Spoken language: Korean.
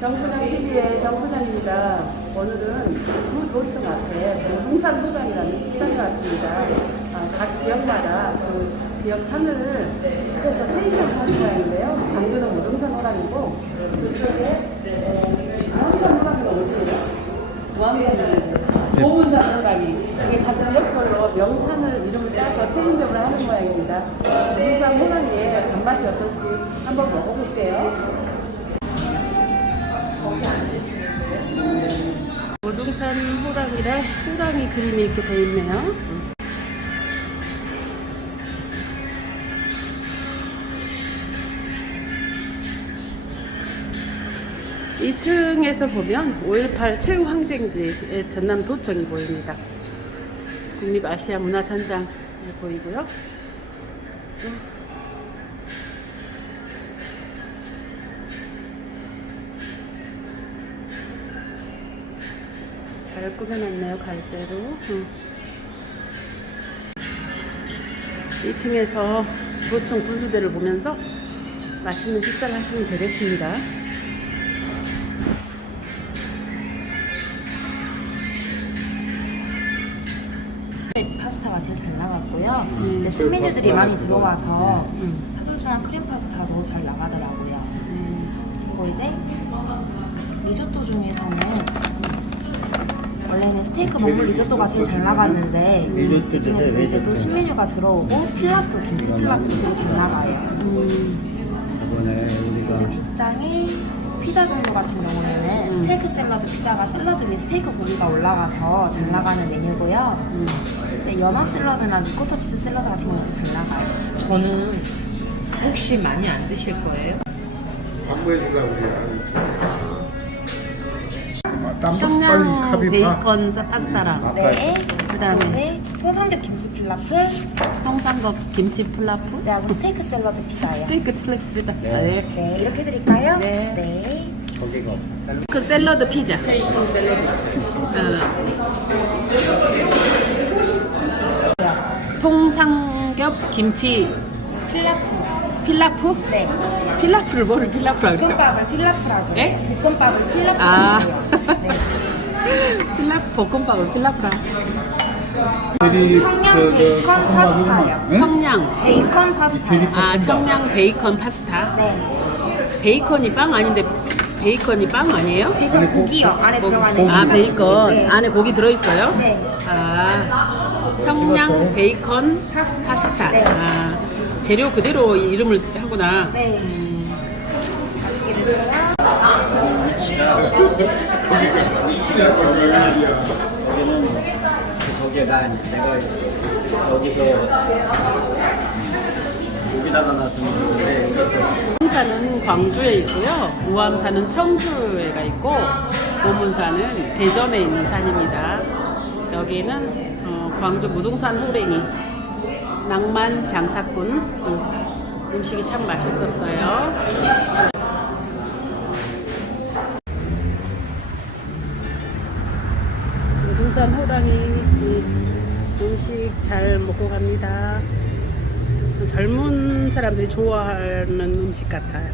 정순영 TV의 정순영입니다. 오늘은 구 도청 앞에 동산 호강이라는 식당에 왔습니다. 아, 각 지역마다 그 지역 산을 해서 체인점 호강인데요. 강주는 무등산 호강이고 그쪽에 무항산 호강이 어디예요? 무항산 보문산 호강이 이게 각 지역별로 명산을 이름을 따서 체인점을 하는 모양입니다. 무등산 호강의 단맛이 어떨지 한번 먹어볼게요. 호랑이라 호랑이 그림이 이렇게 되어 있네요. 2층에서 보면 5.18 체육항쟁지의 전남 도청이 보입니다. 국립아시아 문화전장 보이고요. 잘 꾸며놨네요, 갈대로. 응. 2층에서 도청 분수대를 보면서 맛있는 식사를 하시면 되겠습니다. 파스타가 제일 잘 나갔고요. 음. 이제 신메뉴들이 많이 들어와서 음. 차돌차랑 크림 파스타도 잘 나가더라고요. 음, 그리고 이제 리조또 중에서는 원래는 스테이크 먹물 리조또가 제일 잘 나갔는데 리조또 그 중에서 주세요, 이제 또 리조또. 신메뉴가 들어오고 필라프, 김치 필라프 되게 잘 나가요. 음, 저번에 이제 우리가 뒷장에 피자 종류 같은 경우에는 음. 스테이크 샐러드 피자가 샐러드 위에 스테이크 고기가 올라가서 잘 나가는 메뉴고요. 음. 이제 연어 샐러드나 리코타 치즈 샐러드 같은 경우도 잘 나가요. 저는 혹시 많이 안 드실 거예요? 광고해 주려고 그래. 땀 청양 카비파. 베이컨 사- 파스타랑 네. 그다음에 이제 통삼겹 김치 필라프, 통삼겹 김치 플라프 네, 하고 스테이크 샐러드 피자요. 스테이크 플라프다. 네. 네. 네, 이렇게 드릴까요? 네. 네. 거기가 그 샐러드 피자. 어. 통삼겹 김치 필라프. 필라프? 네. 필라프를 뭐를 필라프라고 해요? 볶음밥을 필라프라고. 예? 해요. 볶음밥을 필라프라고. 아. 해요. 네. 필라프 볶음밥을 필라프라. 대리 청양 베이컨 파스타요. 청양. 베이컨 파스타요. 아 청양 베이컨 파스타. 네. 베이컨이 빵 아닌데 베이컨이 빵 아니에요? 베이컨 고기요. 안에 들어가는 아 거. 베이컨 네. 안에 고기 들어있어요? 네. 아 청양 베이컨 파스타. 파스타. 네. 아 재료 그대로 이름을 하구나. 네. 맛있게 드세요. 거기에 난 내가 여기서 여기다가 놨었는데 여기서 우암산은 광주에 있고요. 우암산은 청주에가 있고 보문산은 대전에 있는 산입니다. 여기는 어, 광주 무등산 호랭이 낭만 장사꾼 음, 음식이 참 맛있었어요. 무등산 호랑이 음, 음식 잘 먹고 갑니다. 젊은 사람들이 좋아하는 음식 같아요.